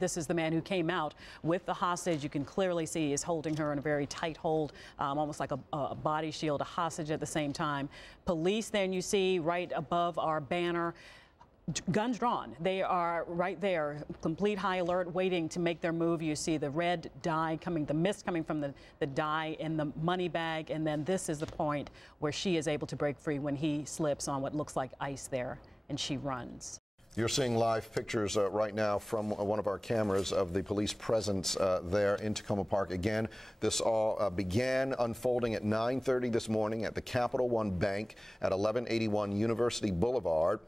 This is the man who came out with the hostage. You can clearly see he is holding her in a very tight hold, almost like a body shield, a hostage at the same time. Police, then you see right above our banner, guns drawn. They are right there, complete high alert, waiting to make their move. You see the red dye coming, the mist coming from the dye in the money bag, and then this is the point where she is able to break free when he slips on what looks like ice there, and she runs. You're seeing live pictures right now from one of our cameras of the police presence there in Tacoma Park. Again, this all began unfolding at 9:30 this morning at the Capital One Bank at 1181 University Boulevard.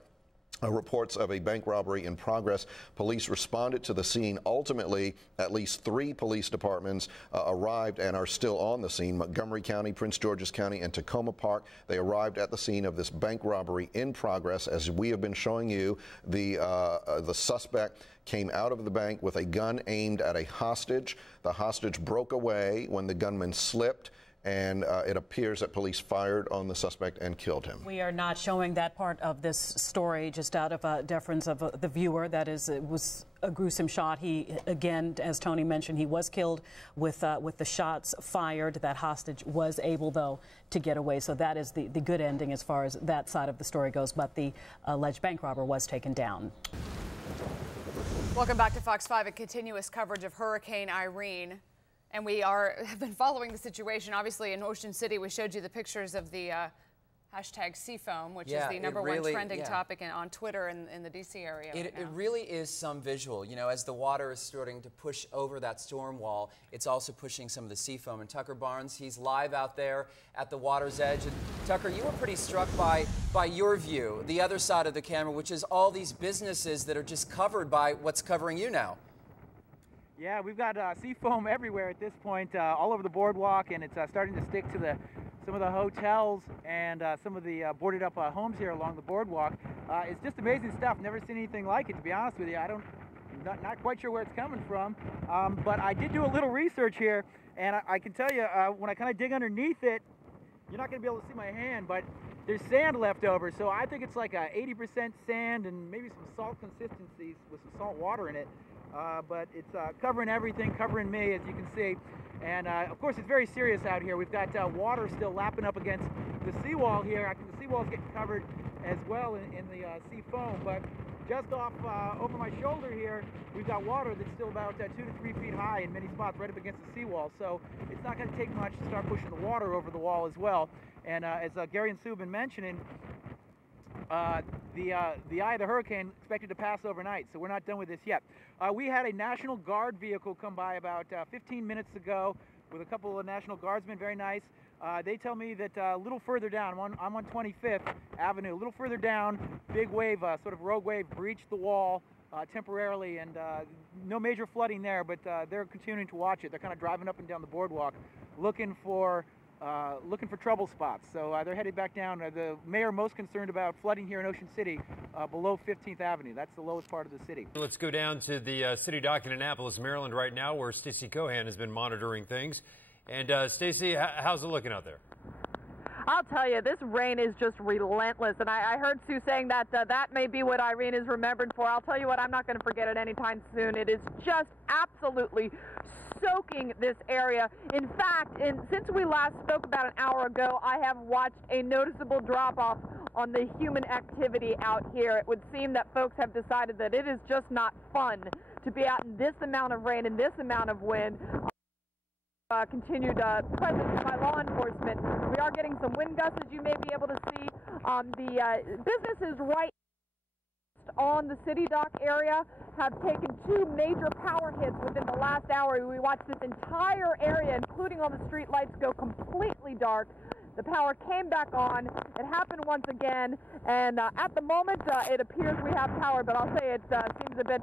Reports of a bank robbery in progress. Police responded to the scene. Ultimately, at least 3 police departments arrived and are still on the scene. Montgomery County, Prince George's County, and Tacoma Park. They arrived at the scene of this bank robbery in progress. As we have been showing you, the suspect came out of the bank with a gun aimed at a hostage. The hostage broke away when the gunman slipped, and it appears that police fired on the suspect and killed him. We are not showing that part of this story just out of deference of the viewer. That is, it was a gruesome shot. He, again, as Tony mentioned, he was killed with the shots fired. That hostage was able, though, to get away. So that is the good ending as far as that side of the story goes. But the alleged bank robber was taken down. Welcome back to Fox 5 and continuous coverage of Hurricane Irene. And we have been following the situation. Obviously, in Ocean City, we showed you the pictures of the hashtag Seafoam, which is the #1 trending topic on Twitter in the D.C. area. It really is some visual. You know, as the water is starting to push over that storm wall, it's also pushing some of the seafoam. And Tucker Barnes, he's live out there at the water's edge. And Tucker, you were pretty struck by your view, the other side of the camera, which is all these businesses that are just covered by what's covering you now. Yeah, we've got seafoam everywhere at this point, all over the boardwalk, and it's starting to stick to some of the hotels and some of the boarded up homes here along the boardwalk. It's just amazing stuff. Never seen anything like it, to be honest with you. Not quite sure where it's coming from, but I did do a little research here, and I can tell you, when I kind of dig underneath it, you're not going to be able to see my hand, but there's sand left over, so I think it's like a 80% sand and maybe some salt consistencies with some salt water in it. But it's covering everything, covering me, as you can see. And of course, it's very serious out here. We've got water still lapping up against the seawall here. The seawall's getting covered as well in the sea foam. But just off over my shoulder here, we've got water that's still about 2 to 3 feet high in many spots right up against the seawall. So it's not going to take much to start pushing the water over the wall as well. And as Gary and Sue have been mentioning, the eye of the hurricane expected to pass overnight, so we're not done with this yet. We had a National Guard vehicle come by about 15 minutes ago with a couple of National Guardsmen, very nice. They tell me that a little further down, I'm on 25th Avenue, a little further down, big wave, sort of rogue wave, breached the wall temporarily, and no major flooding there, but they're continuing to watch it. They're kind of driving up and down the boardwalk looking for trouble spots. So they're headed back down. The mayor most concerned about flooding here in Ocean City below 15th Avenue. That's the lowest part of the city. Let's go down to the city dock in Annapolis, Maryland right now, where Stacey Cohan has been monitoring things. And Stacey, how's it looking out there? I'll tell you, this rain is just relentless. And I heard Sue saying that that may be what Irene is remembered for. I'll tell you what, I'm not going to forget it anytime soon. It is just absolutely soaking this area. In fact, since we last spoke about an hour ago, I have watched a noticeable drop-off on the human activity out here. It would seem that folks have decided that it is just not fun to be out in this amount of rain and this amount of wind. Continued presence by law enforcement. We are getting some wind gusts, as you may be able to see. The businesses right on the city dock area have taken 2 major power hits within the last hour. We watched this entire area, including all the street lights, go completely dark. The power came back on. It happened once again, and at the moment, it appears we have power, but I'll say it seems a bit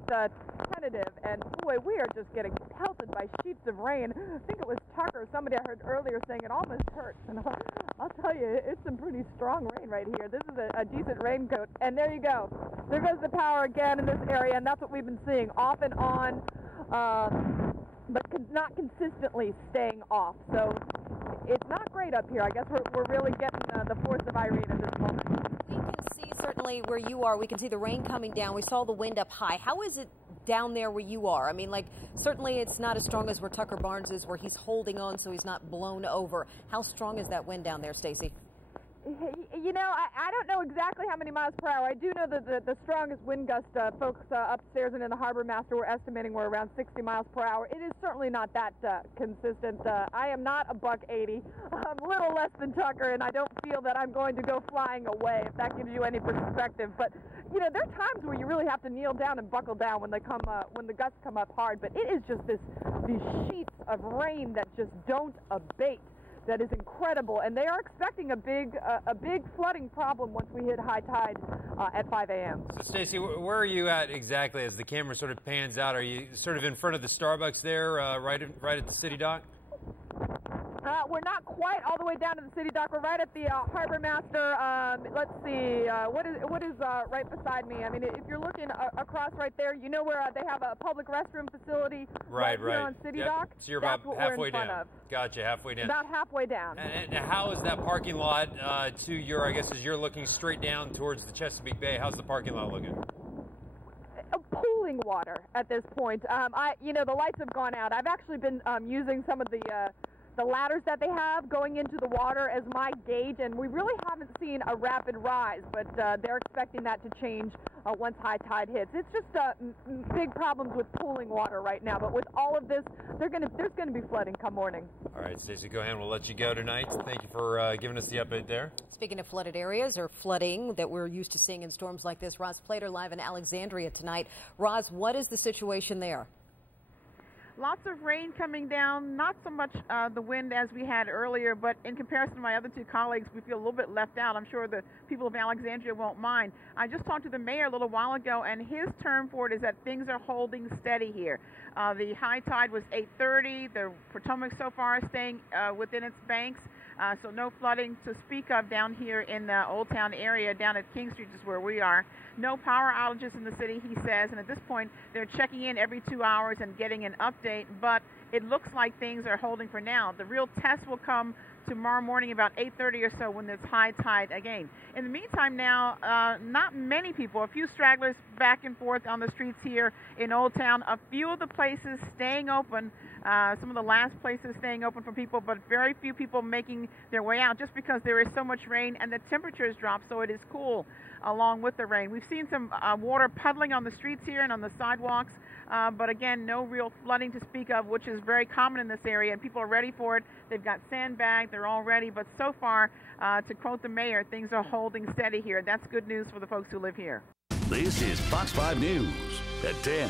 tentative, and boy, we are just getting pelted by sheets of rain. I think it was Tucker, somebody I heard earlier, saying it almost hurts, and I'll tell you, it's some pretty strong rain right here. This is a decent raincoat, and there you go. There goes the power again in this area, and that's what we've been seeing off and on, but not consistently staying off. So it's not great up here. I guess we're really getting the force of Irene at this moment. We can see certainly where you are. We can see the rain coming down. We saw the wind up high. How is it down there where you are? I mean, like, certainly it's not as strong as where Tucker Barnes is, where he's holding on so he's not blown over. How strong is that wind down there, Stacey? You know, I don't know exactly how many miles per hour. I do know that the strongest wind gust folks upstairs and in the harbor master were estimating were around 60 miles per hour. It is certainly not that consistent. I am not a $180. I'm a little less than Tucker, and I don't feel that I'm going to go flying away, if that gives you any perspective. But, you know, there are times where you really have to kneel down and buckle down when they come when the gusts come up hard. But it is just these sheets of rain that just don't abate. That is incredible, and they are expecting a big flooding problem once we hit high tide at 5 a.m. So, Stacey, where are you at exactly as the camera sort of pans out? Are you sort of in front of the Starbucks there, right at the city dock? We're not quite all the way down to the city dock. We're right at the harbor master. Let's see, what is right beside me? I mean, if you're looking across right there, you know where they have a public restroom facility right here on city dock. So you're about halfway down. Gotcha, halfway down. About halfway down. And how is that parking lot to your, I guess, as you're looking straight down towards the Chesapeake Bay, how's the parking lot looking? Pooling water at this point. You know, the lights have gone out. I've actually been using some of the ladders that they have going into the water as my gauge, and we really haven't seen a rapid rise, but they're expecting that to change once high tide hits. It's just big problems with pooling water right now, but with all of this, there's going to be flooding come morning. All right, Stacey Cohan, we'll let you go tonight. Thank you for giving us the update there. Speaking of flooded areas or flooding that we're used to seeing in storms like this, Roz Plater live in Alexandria tonight. Roz, what is the situation there? Lots of rain coming down, not so much the wind as we had earlier, but in comparison to my other two colleagues, we feel a little bit left out. I'm sure the people of Alexandria won't mind. I just talked to the mayor a little while ago, and his term for it is that things are holding steady here. The high tide was 8:30. The Potomac so far is staying within its banks. So no flooding to speak of down here in the Old Town area. Down at King Street is where we are. No power outages in the city, he says, and at this point they're checking in every 2 hours and getting an update, but it looks like things are holding for now. The real test will come tomorrow morning about 8:30 or so when there's high tide again. In the meantime now, not many people, a few stragglers back and forth on the streets here in Old Town. A few of the places staying open, some of the last places staying open for people, but very few people making their way out just because there is so much rain and the temperatures drop, so it is cool along with the rain. We've seen some water puddling on the streets here and on the sidewalks, but again, no real flooding to speak of, which is very common in this area, and people are ready for it. They've got sandbags, they're all ready, but so far, to quote the mayor, things are holding steady here. That's good news for the folks who live here. This is Fox 5 News at 10.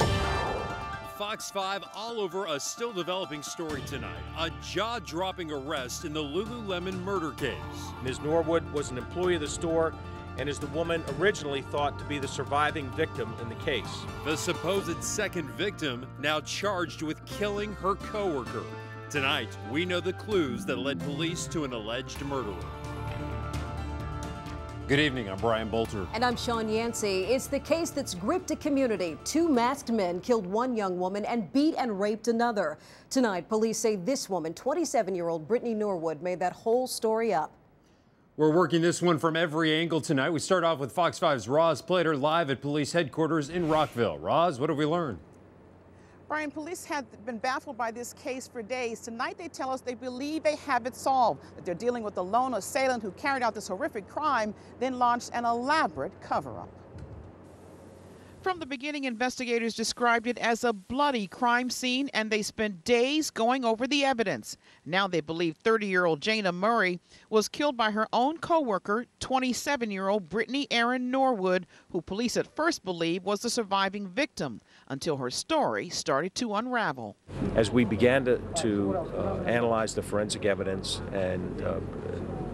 Fox 5 all over a still developing story tonight. A jaw-dropping arrest in the Lululemon murder case. Ms. Norwood was an employee of the store and is the woman originally thought to be the surviving victim in the case. The supposed second victim now charged with killing her coworker. Tonight, we know the clues that led police to an alleged murderer. Good evening, I'm Brian Bolter. And I'm Sean Yancey. It's the case that's gripped a community. Two masked men killed one young woman and beat and raped another. Tonight, police say this woman, 27-year-old Brittany Norwood, made that whole story up. We're working this one from every angle tonight. We start off with Fox 5's Roz Plater live at police headquarters in Rockville. Roz, what have we learned? Brian, police have been baffled by this case for days. Tonight they tell us they believe they have it solved, that they're dealing with the lone assailant who carried out this horrific crime, then launched an elaborate cover-up. From the beginning, investigators described it as a bloody crime scene, and they spent days going over the evidence. Now they believe 30-year-old Jana Murray was killed by her own co-worker, 27-year-old Brittany Erin Norwood, who police at first believed was the surviving victim, until her story started to unravel. As we began to analyze the forensic evidence and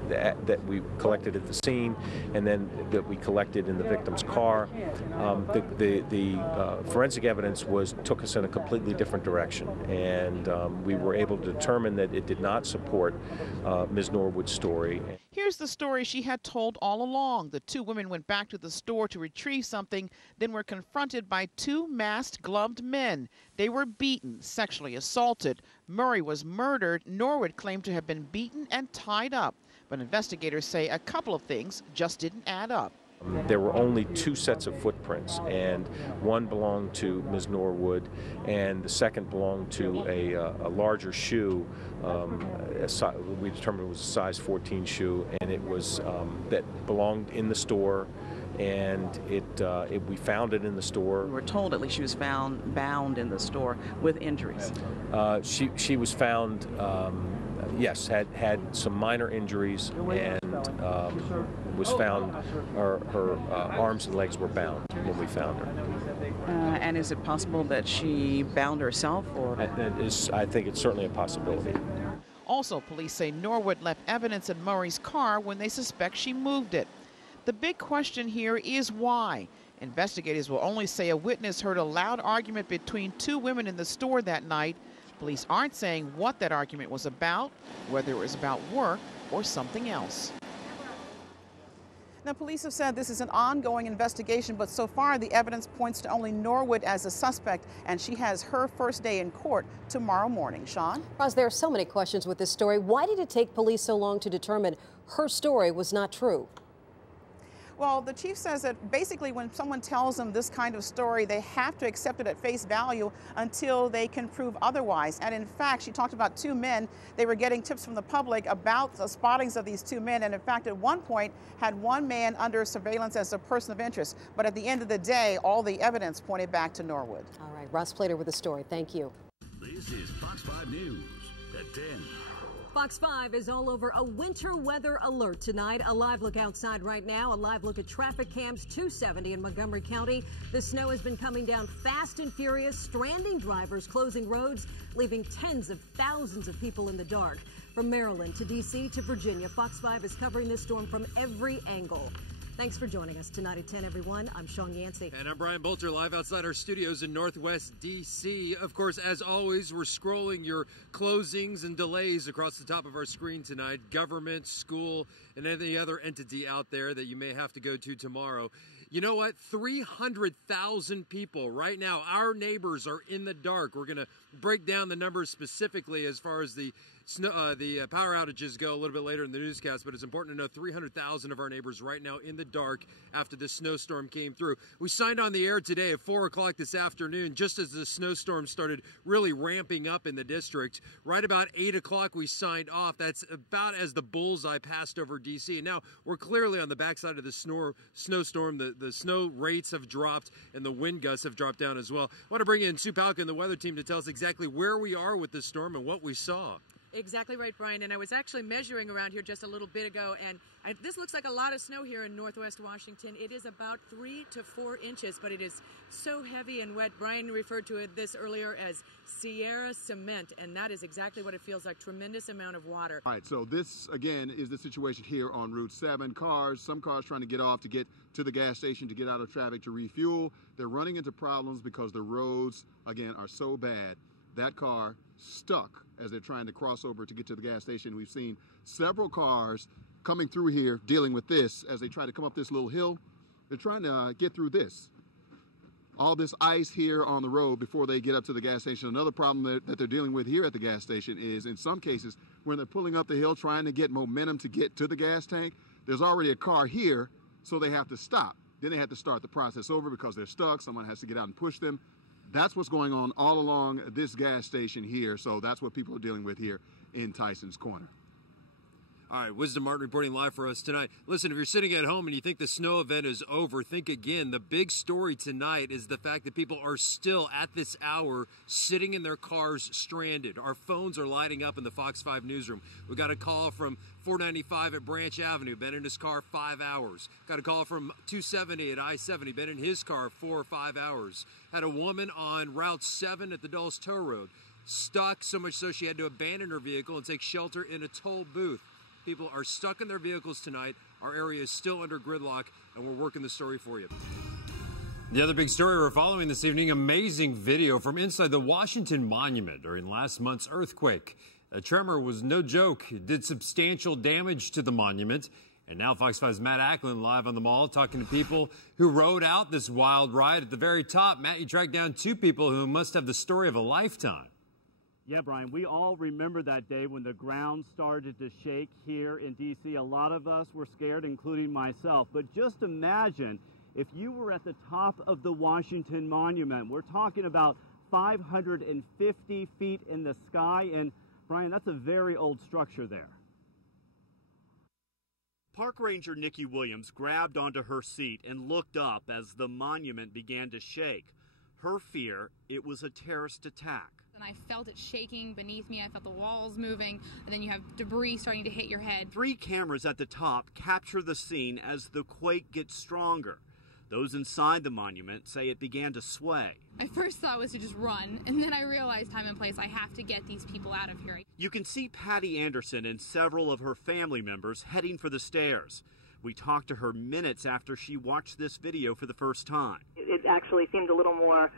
that we collected at the scene and then that we collected in the victim's car, the forensic evidence took us in a completely different direction, and we were able to determine that it did not support Ms. Norwood's story. Here's the story she had told all along. The two women went back to the store to retrieve something, then were confronted by two masked, gloved men. They were beaten, sexually assaulted. Murray was murdered. Norwood claimed to have been beaten and tied up. But investigators say a couple of things just didn't add up. There were only 2 sets of footprints, and one belonged to Ms. Norwood, and the second belonged to a larger shoe. We determined it was a size 14 shoe, and it was that belonged in the store, and we found it in the store. We were told at least she was found bound in the store with injuries. She was found, yes, had some minor injuries, and was found, her arms and legs were bound when we found her. And is it possible that she bound herself? Or I think it's certainly a possibility. Also, police say Norwood left evidence in Murray's car when they suspect she moved it. The big question here is why. Investigators will only say a witness heard a loud argument between 2 women in the store that night. Police aren't saying what that argument was about, whether it was about work or something else. Now, police have said this is an ongoing investigation, but so far the evidence points to only Norwood as a suspect, and she has her first day in court tomorrow morning. Sean? Roz, there are so many questions with this story. Why did it take police so long to determine her story was not true? Well, the chief says that basically when someone tells them this kind of story, they have to accept it at face value until they can prove otherwise. And in fact, she talked about 2 men. They were getting tips from the public about the spottings of these 2 men. And in fact, at one point, had 1 man under surveillance as a person of interest. But at the end of the day, all the evidence pointed back to Norwood. All right, Ross Plater with the story. Thank you. This is Fox 5 News at 10. Fox 5 is all over a winter weather alert tonight. A live look outside right now. A live look at traffic cams 270 in Montgomery County. The snow has been coming down fast and furious, stranding drivers, closing roads, leaving tens of thousands of people in the dark. From Maryland to D.C. to Virginia, Fox 5 is covering this storm from every angle. Thanks for joining us tonight at 10, everyone. I'm Sean Yancey. And I'm Brian Bolter, live outside our studios in Northwest D.C. Of course, as always, we're scrolling your closings and delays across the top of our screen tonight. Government, school, and any other entity out there that you may have to go to tomorrow. You know what? 300,000 people right now, our neighbors, are in the dark. We're going to break down the numbers specifically as far as the power outages go a little bit later in the newscast, but it's important to know 300,000 of our neighbors right now in the dark after the snowstorm came through. We signed on the air today at 4 o'clock this afternoon, just as the snowstorm started really ramping up in the district. Right about 8 o'clock, we signed off. That's about as the bullseye passed over D.C. And now we're clearly on the backside of the snowstorm. The snow rates have dropped, and the wind gusts have dropped down as well. I want to bring in Sue Palka and the weather team to tell us exactly where we are with this storm and what we saw. Exactly right, Brian. And I was actually measuring around here just a little bit ago, and this looks like a lot of snow here in Northwest Washington. It is about 3 to 4 inches, but it is so heavy and wet. Brian referred to this earlier as Sierra cement, and that is exactly what it feels like, tremendous amount of water. All right, so this, again, is the situation here on Route 7. Some cars trying to get off to get to the gas station to get out of traffic to refuel. They're running into problems because the roads, again, are so bad. That car stuck as they're trying to cross over to get to the gas station. We've seen several cars coming through here dealing with this as they try to come up this little hill. They're trying to get through this. All this ice here on the road before they get up to the gas station. Another problem that they're dealing with here at the gas station is, in some cases, when they're pulling up the hill trying to get momentum to get to the gas tank, there's already a car here, so they have to stop. Then they have to start the process over because they're stuck. Someone has to get out and push them. That's what's going on all along this gas station here. So that's what people are dealing with here in Tyson's Corner. All right, Wisdom Martin reporting live for us tonight. Listen, if you're sitting at home and you think the snow event is over, think again. The big story tonight is the fact that people are still, at this hour, sitting in their cars stranded. Our phones are lighting up in the Fox 5 newsroom. We got a call from 495 at Branch Avenue, been in his car 5 hours. Got a call from 270 at I-70, been in his car 4 or 5 hours. Had a woman on Route 7 at the Dulles Tow Road, stuck so much so she had to abandon her vehicle and take shelter in a toll booth. People are stuck in their vehicles tonight. Our area is still under gridlock, and we're working the story for you. The other big story we're following this evening, amazing video from inside the Washington Monument during last month's earthquake. A tremor was no joke. It did substantial damage to the monument. And now Fox 5's Matt Ackland live on the mall talking to people who rode out this wild ride. At the very top, Matt, you tracked down 2 people who must have the story of a lifetime. Yeah, Brian, we all remember that day when the ground started to shake here in D.C. A lot of us were scared, including myself. But just imagine if you were at the top of the Washington Monument. We're talking about 550 feet in the sky, and Brian, that's a very old structure there. Park Ranger Nikki Williams grabbed onto her seat and looked up as the monument began to shake. Her fear, it was a terrorist attack. And I felt it shaking beneath me. I felt the walls moving, and then you have debris starting to hit your head. 3 cameras at the top capture the scene as the quake gets stronger. Those inside the monument say it began to sway. I first thought was to just run, and then I realized time and place, I have to get these people out of here. You can see Patty Anderson and several of her family members heading for the stairs. We talked to her minutes after she watched this video for the first time. It actually seemed a little more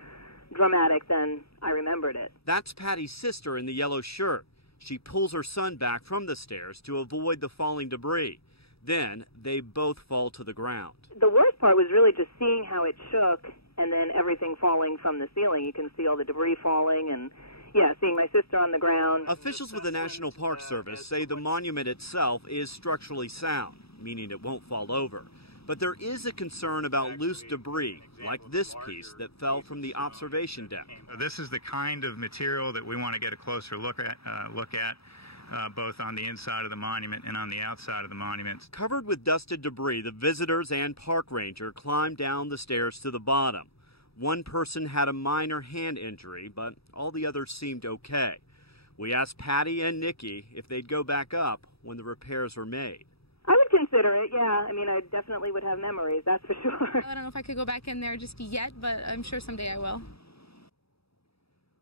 dramatic than I remembered it. That's Patty's sister in the yellow shirt. She pulls her son back from the stairs to avoid the falling debris. Then they both fall to the ground. The worst part was really just seeing how it shook and then everything falling from the ceiling. You can see all the debris falling and, yeah, seeing my sister on the ground. Officials with the National Park Service say the monument itself is structurally sound, meaning it won't fall over. But there is a concern about loose debris, like this piece that fell from the observation deck. This is the kind of material that we want to get a closer look at both on the inside of the monument and on the outside of the monument. Covered with dusted debris, the visitors and park ranger climbed down the stairs to the bottom. One person had a minor hand injury, but all the others seemed okay. We asked Patty and Nikki if they'd go back up when the repairs were made. I would consider it, yeah. I mean, I definitely would have memories, that's for sure. I don't know if I could go back in there just yet, but I'm sure someday I will.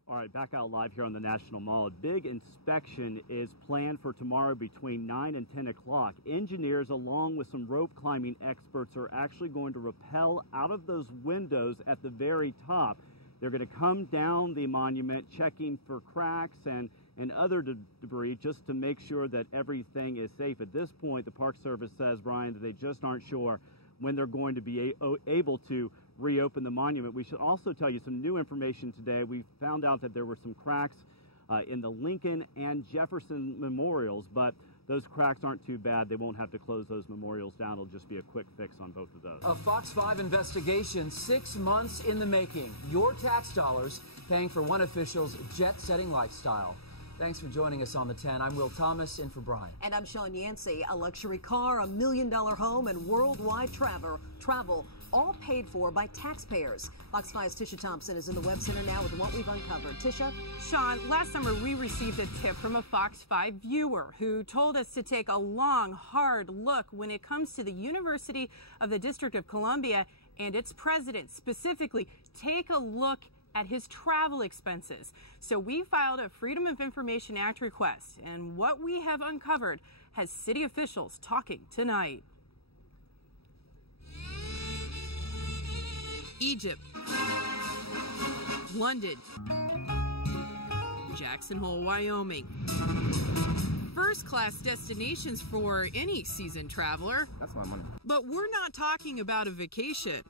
All right, back out live here on the National Mall. A big inspection is planned for tomorrow between 9 and 10 o'clock. Engineers, along with some rope climbing experts, are actually going to rappel out of those windows at the very top. They're going to come down the monument, checking for cracks and other debris just to make sure that everything is safe. At this point, the Park Service says, Brian, that they just aren't sure when they're going to be able to reopen the monument. We should also tell you some new information today. We found out that there were some cracks in the Lincoln and Jefferson memorials, but those cracks aren't too bad. They won't have to close those memorials down. It'll just be a quick fix on both of those. A Fox 5 investigation 6 months in the making. Your tax dollars paying for one official's jet-setting lifestyle. Thanks for joining us on the 10. I'm Will Thomas, in for Brian. And I'm Sean Yancey. A luxury car, $1 million home, and worldwide travel, all paid for by taxpayers. Fox 5's Tisha Thompson is in the Web Center now with what we've uncovered. Tisha? Sean, last summer we received a tip from a Fox 5 viewer who told us to take a long, hard look when it comes to the University of the District of Columbia and its president. Specifically, take a look at his travel expenses. So we filed a Freedom of Information Act request, and what we have uncovered has city officials talking tonight. Egypt, London, Jackson Hole, Wyoming. First-class destinations for any seasoned traveler. That's my money. But we're not talking about a vacation.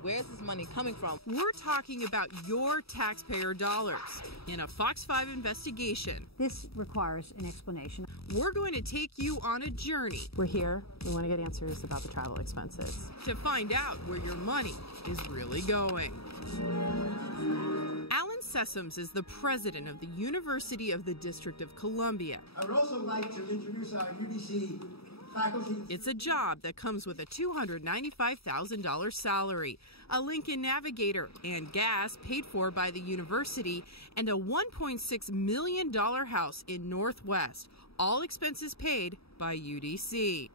Where's this money coming from? We're talking about your taxpayer dollars in a Fox 5 investigation. This requires an explanation. We're going to take you on a journey. We're here. We want to get answers about the travel expenses. To find out where your money is really going. Alan Sessoms is the president of the University of the District of Columbia. I would also like to introduce our UDC faculty. It's a job that comes with a $295,000 salary, a Lincoln Navigator, and gas paid for by the university, and a $1.6 million house in Northwest, all expenses paid by UDC.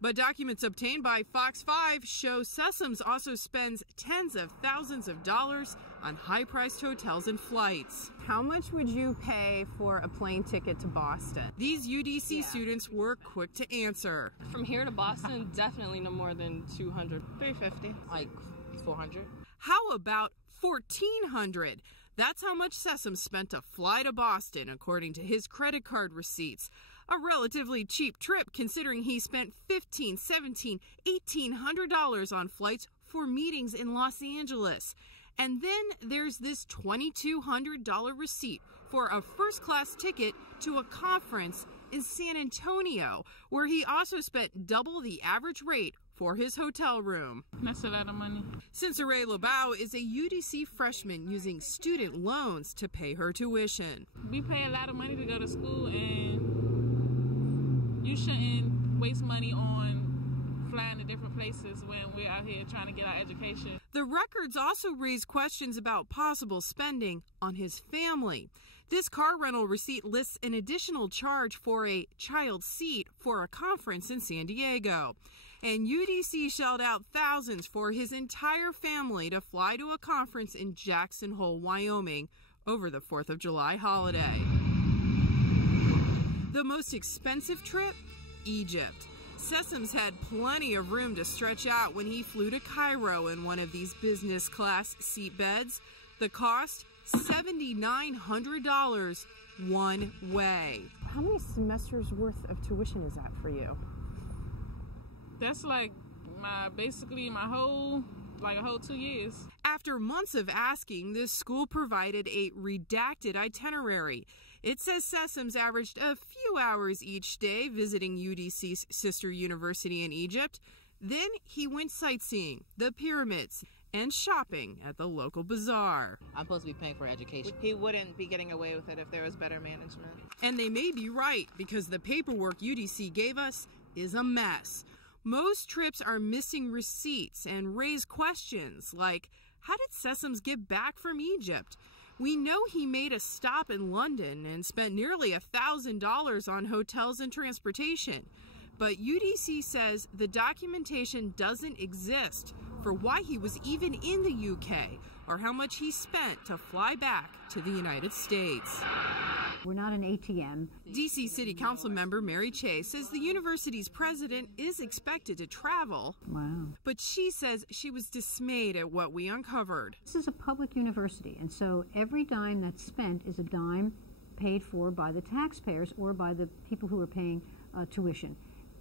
But documents obtained by Fox 5 show Sessoms also spends tens of thousands of dollars on high-priced hotels and flights. How much would you pay for a plane ticket to Boston? These UDC students were quick to answer. From here to Boston, definitely no more than $200. $350. Like $400. How about $1,400? That's how much Sessoms spent to fly to Boston, according to his credit card receipts. A relatively cheap trip, considering he spent $1,500, $1,700, $1,800 on flights for meetings in Los Angeles. And then there's this $2,200 receipt for a first-class ticket to a conference in San Antonio, where he also spent double the average rate for his hotel room. That's a lot of money. Censurae Labau is a UDC freshman using student loans to pay her tuition. We pay a lot of money to go to school, and you shouldn't waste money on flying to different places when we're out here trying to get our education. The records also raise questions about possible spending on his family. This car rental receipt lists an additional charge for a child seat for a conference in San Diego. And UDC shelled out thousands for his entire family to fly to a conference in Jackson Hole, Wyoming over the 4th of July holiday. The most expensive trip? Egypt. Sessoms had plenty of room to stretch out when he flew to Cairo in one of these business class seat beds. The cost? $7,900 one way. How many semesters worth of tuition is that for you? That's like basically my whole 2 years. After months of asking, this school provided a redacted itinerary. It says Sessoms averaged a few hours each day visiting UDC's sister university in Egypt. Then he went sightseeing, the pyramids, and shopping at the local bazaar. I'm supposed to be paying for education. He wouldn't be getting away with it if there was better management. And they may be right, because the paperwork UDC gave us is a mess. Most trips are missing receipts and raise questions like, how did Sessoms get back from Egypt? We know he made a stop in London and spent nearly $1,000 on hotels and transportation. But UDC says the documentation doesn't exist for why he was even in the UK or how much he spent to fly back to the United States. We're not an ATM. DC City Council member Mary Chase says the university's president is expected to travel. Wow. But she says she was dismayed at what we uncovered. This is a public university, and so every dime that's spent is a dime paid for by the taxpayers or by the people who are paying tuition.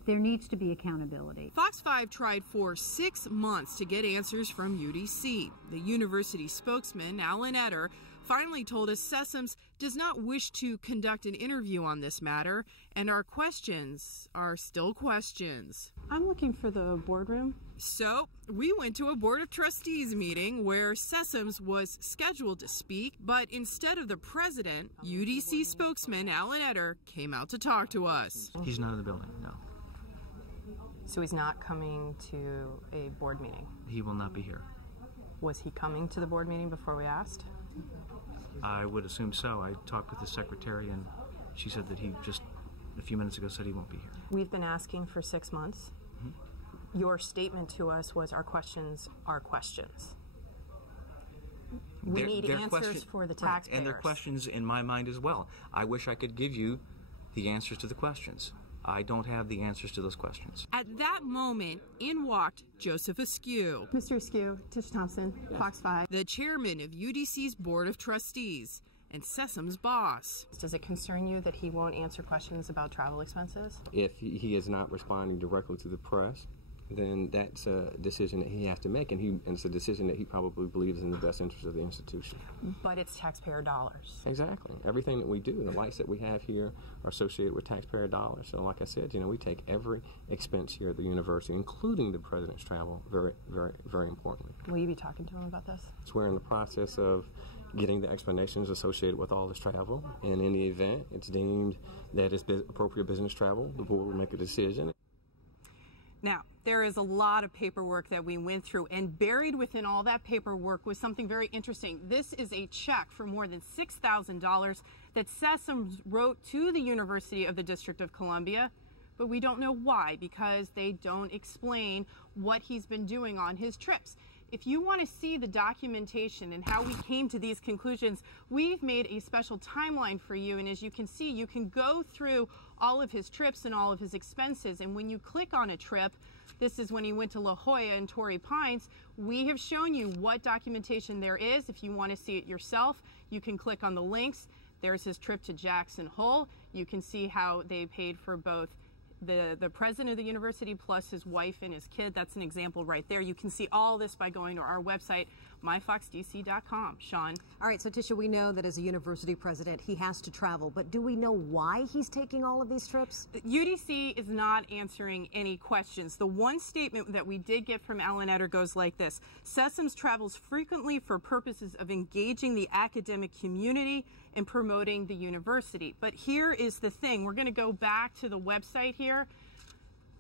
There needs to be accountability. FOX5 tried for 6 months to get answers from UDC. The university spokesman, Alan Etter, finally told us Sessoms does not wish to conduct an interview on this matter, and our questions are still questions. I'm looking for the boardroom. So we went to a Board of Trustees meeting where Sessoms was scheduled to speak, but instead of the president, UDC spokesman Alan Etter came out to talk to us. He's not in the building, no. So he's not coming to a board meeting? He will not be here. Was he coming to the board meeting before we asked? I would assume so. I talked with the secretary and she said that he just a few minutes ago said he won't be here. We've been asking for 6 months. Mm-hmm. Your statement to us was our questions are questions. We need answers for the taxpayers. Right. And they're questions in my mind as well. I wish I could give you the answers to the questions. I don't have the answers to those questions. At that moment, in walked Joseph Askew. Mr. Askew, Tish Thompson, yes. FOX5. The chairman of UDC's Board of Trustees and Sessoms' boss. Does it concern you that he won't answer questions about travel expenses? If he is not responding directly to the press, then that's a decision that he has to make, and it's a decision that he probably believes in the best interest of the institution. But it's taxpayer dollars. Exactly. Everything that we do, the lights that we have here are associated with taxpayer dollars. So like I said, we take every expense here at the university, including the president's travel, very, very, very importantly. Will you be talking to him about this? So we're in the process of getting the explanations associated with all this travel, and in the event it's deemed that it's appropriate business travel, the board will make a decision. Now, there is a lot of paperwork that we went through, and buried within all that paperwork was something very interesting. This is a check for more than $6,000 that Sessoms wrote to the University of the District of Columbia, but we don't know why, because they don't explain what he's been doing on his trips. If you want to see the documentation and how we came to these conclusions, we've made a special timeline for you, and as you can see, you can go through all of his trips and all of his expenses, and when you click on a trip, this is when he went to La Jolla and Torrey Pines, we have shown you what documentation there is. If you want to see it yourself, you can click on the links. There's his trip to Jackson Hole. You can see how they paid for both the president of the university plus his wife and his kid. That's an example right there. You can see all this by going to our website, myfoxdc.com. Sean. All right, so Tisha, we know that as a university president, he has to travel, but do we know why he's taking all of these trips? UDC is not answering any questions. The one statement that we did get from Alan Etter goes like this: Sessoms travels frequently for purposes of engaging the academic community and promoting the university. But here is the thing. We're going to go back to the website here.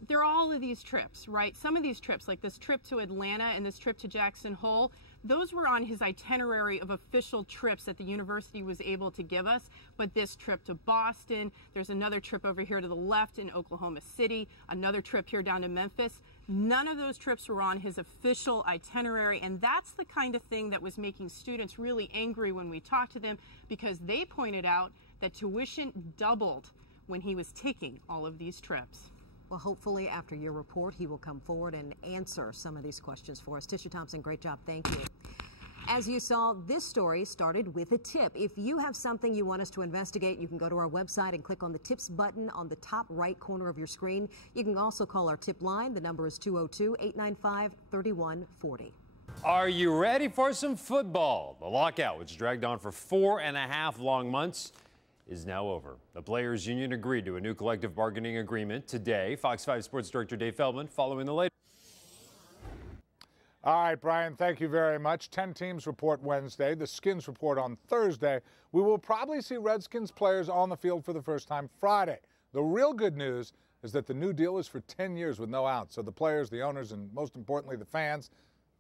There are all of these trips, right? Some of these trips, like this trip to Atlanta and this trip to Jackson Hole, those were on his itinerary of official trips that the university was able to give us. But this trip to Boston, there's another trip over here to the left in Oklahoma City, another trip here down to Memphis. None of those trips were on his official itinerary, and that's the kind of thing that was making students really angry when we talked to them, because they pointed out that tuition doubled when he was taking all of these trips. Well, hopefully after your report, he will come forward and answer some of these questions for us. Tisha Thompson, great job. Thank you. As you saw, this story started with a tip. If you have something you want us to investigate, you can go to our website and click on the tips button on the top right corner of your screen. You can also call our tip line. The number is 202-895-3140. Are you ready for some football? The lockout, which dragged on for 4.5 long months, is now over. The Players Union agreed to a new collective bargaining agreement today. Fox 5 Sports Director Dave Feldman following the latest. All right, Brian, thank you very much. 10 teams report Wednesday. The Skins report on Thursday. We will probably see Redskins players on the field for the first time Friday. The real good news is that the new deal is for 10 years with no outs. So the players, the owners, and most importantly, the fans,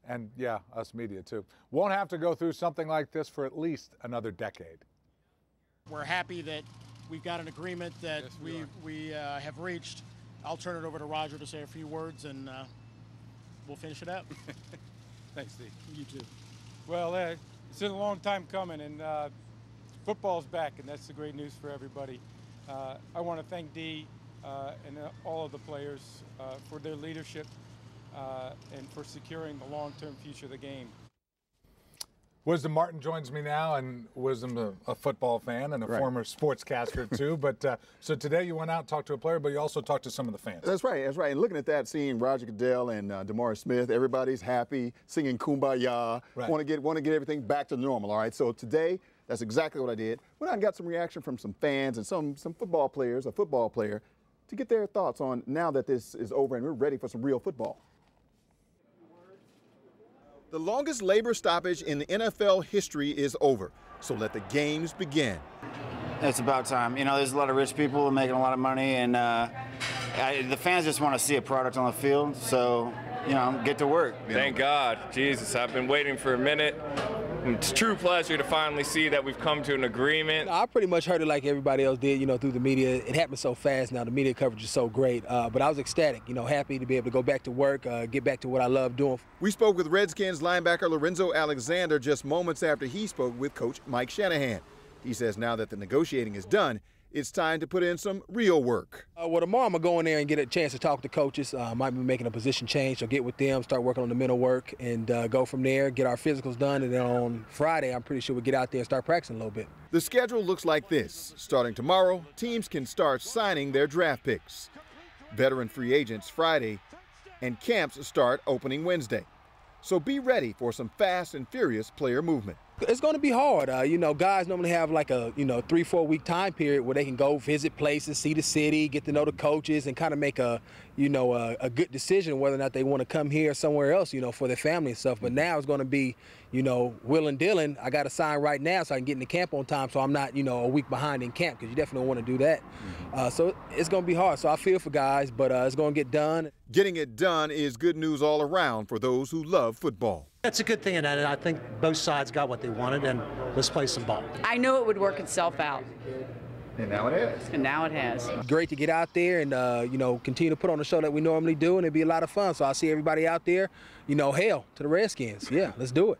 and yeah, us media too, won't have to go through something like this for at least another decade. We're happy that we've got an agreement that we have reached. I'll turn it over to Roger to say a few words, and we'll finish it up. Thanks, Steve. You too. Well, it's been a long time coming, and football's back, and that's the great news for everybody. I want to thank Dee and all of the players for their leadership and for securing the long-term future of the game. Wisdom Martin joins me now, and Wisdom, a football fan and a former sportscaster too. But so today you went out and talked to a player, but you also talked to some of the fans. That's right, that's right. And looking at that, seeing Roger Goodell and DeMaurice Smith, everybody's happy, singing Kumbaya, want to get everything back to normal. All right, so today that's exactly what I did. Went out and got some reaction from some fans and some football players, a football player, to get their thoughts on now that this is over and we're ready for some real football. The longest labor stoppage in the NFL history is over, so let the games begin. It's about time. You know, there's a lot of rich people making a lot of money, and the fans just want to see a product on the field, so, you know, get to work. Thank God. Jesus, I've been waiting for a minute. It's a true pleasure to finally see that we've come to an agreement. I pretty much heard it like everybody else did, you know, through the media. It happened so fast now. The media coverage is so great. But I was ecstatic, you know, happy to be able to go back to work, get back to what I love doing. We spoke with Redskins linebacker Lorenzo Alexander just moments after he spoke with Coach Mike Shanahan. He says now that the negotiating is done, it's time to put in some real work. Well, tomorrow I'm going to go in there and get a chance to talk to coaches. Might be making a position change, so get with them, start working on the mental work, and go from there, get our physicals done. And then on Friday, I'm pretty sure we'll get out there and start practicing a little bit. The schedule looks like this. Starting tomorrow, teams can start signing their draft picks. Veteran free agents Friday, and camps start opening Wednesday. So be ready for some fast and furious player movement. It's going to be hard. You know, guys normally have like a, 3-4 week time period where they can go visit places, see the city, get to know the coaches, and kind of make a good decision whether or not they want to come here or somewhere else, for their family and stuff. But now it's going to be, will and dealing. I got to sign right now so I can get into camp on time so I'm not, a week behind in camp, because you definitely don't want to do that. So it's going to be hard. So I feel for guys, but it's going to get done. Getting it done is good news all around for those who love football. That's a good thing, and I think both sides got what they wanted, and let's play some ball. I knew it would work itself out. And now it has. And now it has. Great to get out there and, continue to put on the show that we normally do, and it'd be a lot of fun. So I'll see everybody out there, hail to the Redskins. Yeah, let's do it.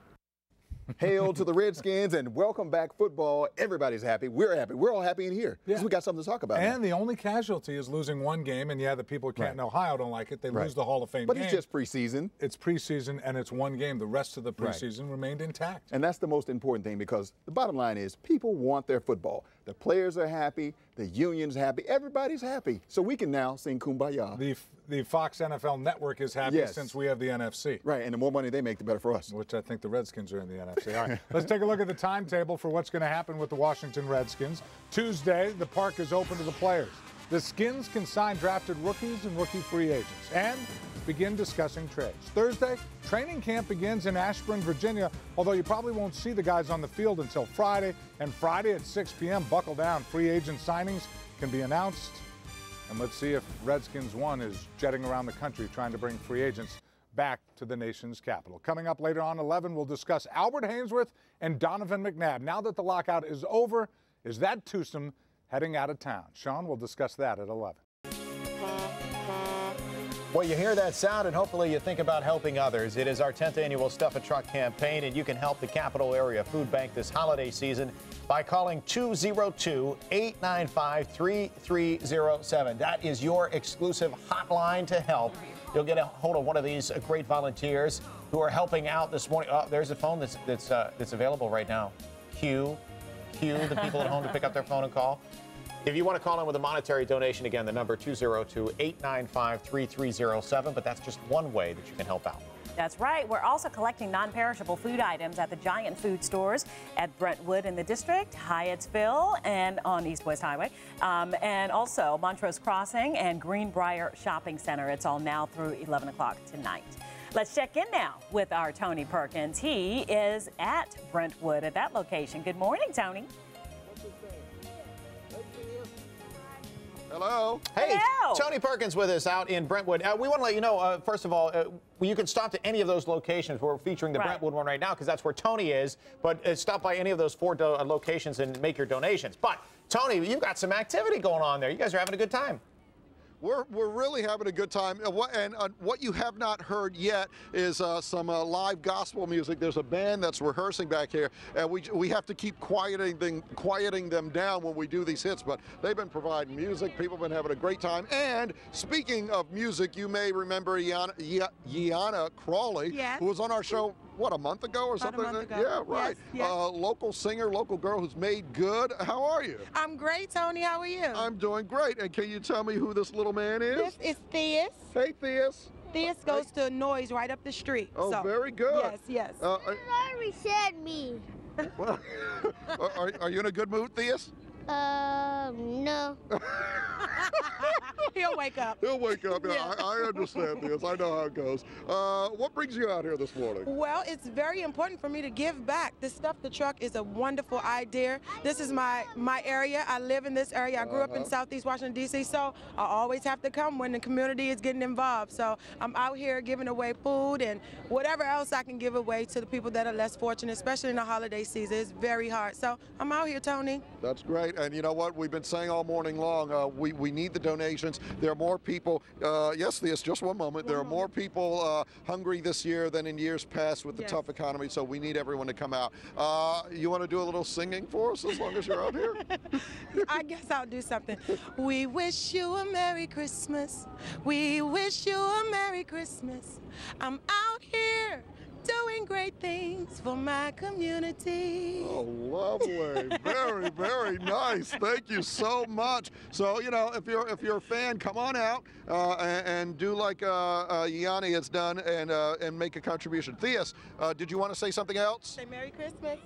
Hail to the Redskins and welcome back football. Everybody's happy. We're happy. We're all happy in here because we got something to talk about. And the only casualty is losing one game. And yeah, the people who can't in Ohio don't like it. They lose the Hall of Fame game. But it's just preseason. It's preseason and it's one game. The rest of the preseason remained intact. And that's the most important thing, because the bottom line is people want their football. The players are happy. The union's happy. Everybody's happy. So we can now sing Kumbaya. The Fox NFL network is happy since we have the NFC. Right, and the more money they make, the better for us. Which I think the Redskins are in the NFC. All right, let's take a look at the timetable for what's going to happen with the Washington Redskins. Tuesday, the park is open to the players. The Skins can sign drafted rookies and rookie free agents and begin discussing trades. Thursday, training camp begins in Ashburn, Virginia, although you probably won't see the guys on the field until Friday. And Friday at 6 p.m., buckle down. Free agent signings can be announced. And let's see if Redskins 1 is jetting around the country trying to bring free agents back to the nation's capital. Coming up later on 11, we'll discuss Albert Haynesworth and Donovan McNabb. Now that the lockout is over, is that twosome heading out of town? Sean will discuss that at 11. Well, you hear that sound, and hopefully you think about helping others. It is our 10th annual Stuff a Truck campaign, and you can help the Capital Area Food Bank this holiday season by calling 202-895-3307. That is your exclusive hotline to help. You'll get a hold of one of these great volunteers who are helping out this morning. Oh, there's a phone that's available right now. Cue the people at home to pick up their phone and call. If you want to call in with a monetary donation, again, the number 202-895-3307, but that's just one way that you can help out. That's right. We're also collecting non-perishable food items at the giant food stores at Brentwood in the district, Hyattsville, and on East West Highway, and also Montrose Crossing and Greenbrier Shopping Center. It's all now through 11 o'clock tonight. Let's check in now with our Tony Perkins. He is at Brentwood at that location. Good morning, Tony. Hello. Hey, hello. Tony Perkins with us out in Brentwood. We want to let you know, first of all, you can stop to any of those locations. We're featuring the Brentwood one right now because that's where Tony is. But stop by any of those 4 locations and make your donations. But, Tony, you've got some activity going on there. You guys are having a good time. We're really having a good time. What you have not heard yet is some live gospel music. There's a band that's rehearsing back here, and we have to keep quieting them down when we do these hits. But they've been providing music. People have been having a great time. And speaking of music, you may remember Yana Crawley, who was on our show, what, a month ago or something? Yeah, right. Yes. Local singer, local girl who's made good. How are you? I'm great, Tony. How are you? I'm doing great. And can you tell me who this little man is? This is Theus. Hey, Theus. Theus goes to Noise right up the street. Oh, so, very good. Yes. You already said me. Well, are you in a good mood, Theus? No. He'll wake up. He'll wake up. Yeah, I understand this. I know how it goes. What brings you out here this morning? Well, it's very important for me to give back. This Stuff the Truck is a wonderful idea. This is my area. I live in this area. I grew up in Southeast Washington, D.C., so I always have to come when the community is getting involved. So I'm out here giving away food and whatever else I can give away to the people that are less fortunate, especially in the holiday season. It's very hard. So I'm out here, Tony. That's great. And you know what? We've been saying all morning long, we need the donations. There are more people, yes, Theus, just one moment. There are more people hungry this year than in years past with the tough economy, so we need everyone to come out. You want to do a little singing for us as long as you're out here? I guess I'll do something. We wish you a Merry Christmas. We wish you a Merry Christmas. I'm out here doing great things for my community. Oh, lovely. Very, very nice. Thank you so much. So, you know, if you're a fan, come on out and do like Yanni has done and make a contribution. Theus, did you want to say something else? Say Merry Christmas.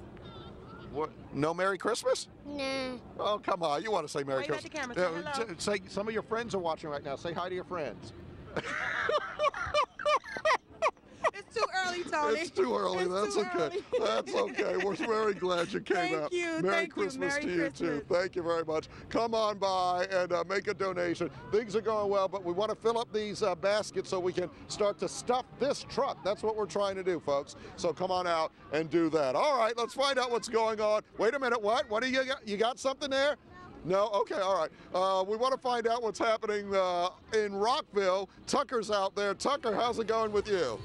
What? No Merry Christmas? No. Oh, come on. You want to say Merry Christmas. At the camera. Say hello. Say, some of your friends are watching right now. Say hi to your friends. It's too early, Tony. It's too early. That's okay. That's okay. We're very glad you came out. Thank you. Merry Christmas to you, too. Thank you very much. Come on by and make a donation. Things are going well, but we want to fill up these baskets so we can start to stuff this truck. That's what we're trying to do, folks. So come on out and do that. All right, let's find out what's going on. Wait a minute. What? What do you got? You got something there? No? Okay, all right. We want to find out what's happening in Rockville. Tucker's out there. Tucker, how's it going with you?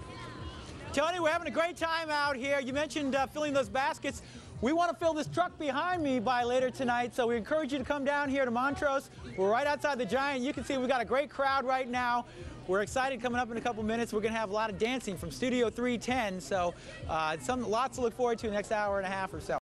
Tony, we're having a great time out here. You mentioned filling those baskets. We want to fill this truck behind me by later tonight, so we encourage you to come down here to Montrose. We're right outside the Giant. You can see we've got a great crowd right now. We're excited coming up in a couple minutes. We're going to have a lot of dancing from Studio 310, so lots to look forward to in the next hour and a half or so.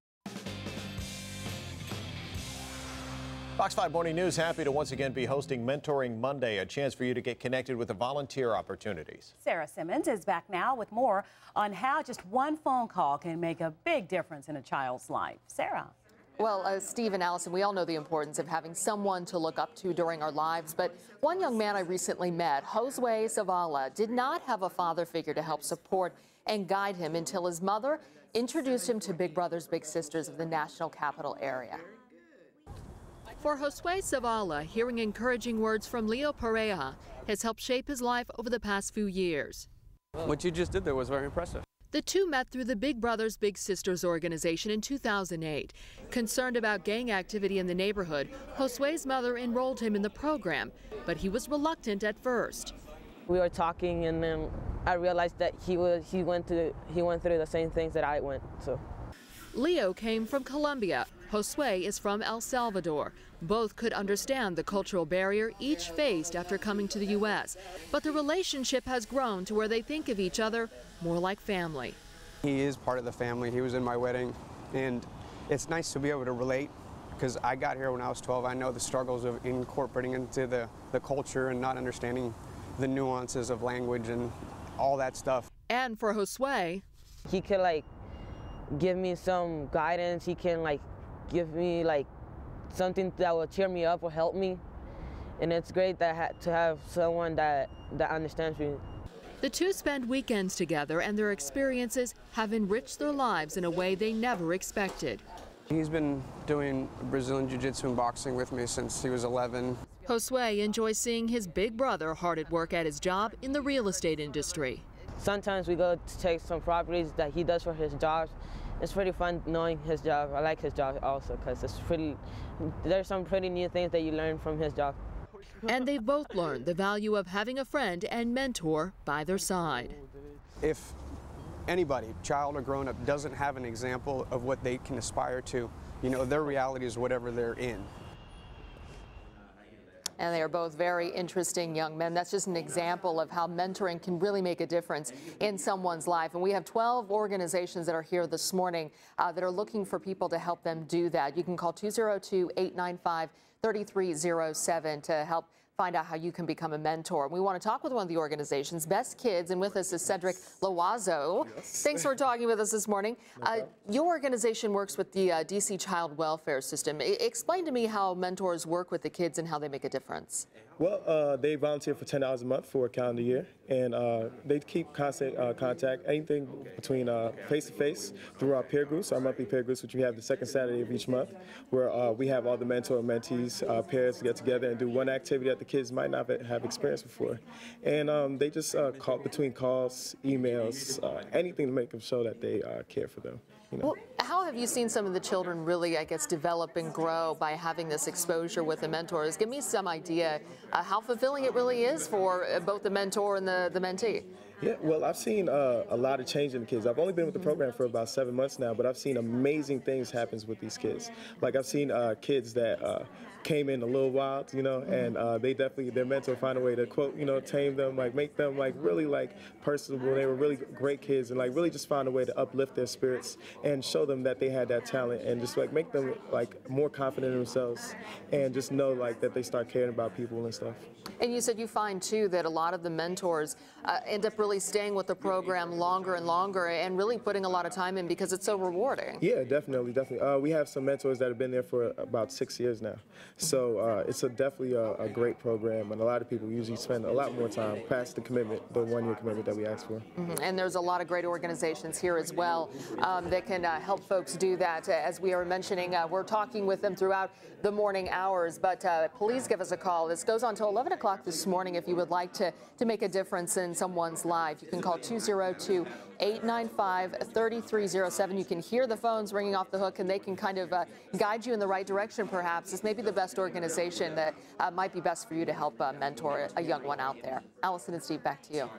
Fox 5 Morning News happy to once again be hosting Mentoring Monday, a chance for you to get connected with the volunteer opportunities. Sarah Simmons is back now with more on how just one phone call can make a big difference in a child's life. Sarah. Well, Steve and Allison, we all know the importance of having someone to look up to during our lives, but one young man I recently met, Josue Zavala, did not have a father figure to help support and guide him until his mother introduced him to Big Brothers Big Sisters of the National Capital area. For Josue Zavala, hearing encouraging words from Leo Pareja has helped shape his life over the past few years. What you just did there was very impressive. The two met through the Big Brothers Big Sisters organization in 2008. Concerned about gang activity in the neighborhood, Josue's mother enrolled him in the program, but he was reluctant at first. We were talking, and then I realized that he went through the same things that I went through. Leo came from Colombia. Josue is from El Salvador. Both could understand the cultural barrier each faced after coming to the U.S., but the relationship has grown to where they think of each other more like family. He is part of the family. He was in my wedding, and it's nice to be able to relate because I got here when I was 12. I know the struggles of incorporating into the culture and not understanding the nuances of language and all that stuff. And for Josue, he can give me some guidance. He can give me something that will cheer me up or help me, and it's great that to have someone that understands me. The two spend weekends together, and their experiences have enriched their lives in a way they never expected. He's been doing Brazilian Jiu-Jitsu and boxing with me since he was 11. Josue enjoys seeing his big brother hard at work at his job in the real estate industry. Sometimes we go to take some properties that he does for his job. It's pretty fun knowing his job. I like his job also because there's some pretty new things that you learn from his job. And they've both learned the value of having a friend and mentor by their side. If anybody, child or grown-up, doesn't have an example of what they can aspire to, their reality is whatever they're in. And they are both very interesting young men. That's just an example of how mentoring can really make a difference in someone's life. And we have 12 organizations that are here this morning that are looking for people to help them do that. You can call 202-895-3307 to help find out how you can become a mentor. We want to talk with one of the organizations, Best Kids, and with us is Cedric Loazo. Yes. Thanks for talking with us this morning. Your organization works with the DC Child Welfare System. Explain to me how mentors work with the kids and how they make a difference. Well, they volunteer for $10 a month for a calendar year, and they keep constant contact, anything between face-to-face through our peer groups, our monthly peer groups, which we have the second Saturday of each month, where we have all the mentor and mentees, pairs get together and do one activity that the kids might not have experienced before. And they just call between calls, emails, anything to make them show that they care for them. Well, how have you seen some of the children really, I guess, develop and grow by having this exposure with the mentors? Give me some idea how fulfilling it really is for both the mentor and the mentee. Yeah, well, I've seen a lot of change in the kids. I've only been with the program for about 7 months now, but I've seen amazing things happen with these kids. Like I've seen kids that came in a little wild, and they definitely, their mentor find a way to quote, tame them, make them really personable. They were really great kids, and really just find a way to uplift their spirits and show them that they had that talent, and just make them more confident in themselves, and just know that they start caring about people and stuff. And you said you find too that a lot of the mentors end up really staying with the program longer and longer and really putting a lot of time in because it's so rewarding. Yeah, definitely. We have some mentors that have been there for about 6 years now. So it's definitely a great program, and a lot of people usually spend a lot more time past the commitment, the one-year commitment that we asked for. And there's a lot of great organizations here as well that can help folks do that. As we are mentioning, we're talking with them throughout the morning hours, but please give us a call. This goes on until 11 o'clock this morning if you would like to make a difference in someone's life. You can call 202-895-3307. You can hear the phones ringing off the hook, and they can kind of guide you in the right direction, perhaps. This may be the best organization that might be best for you to help mentor a young one out there. Allison and Steve, back to you.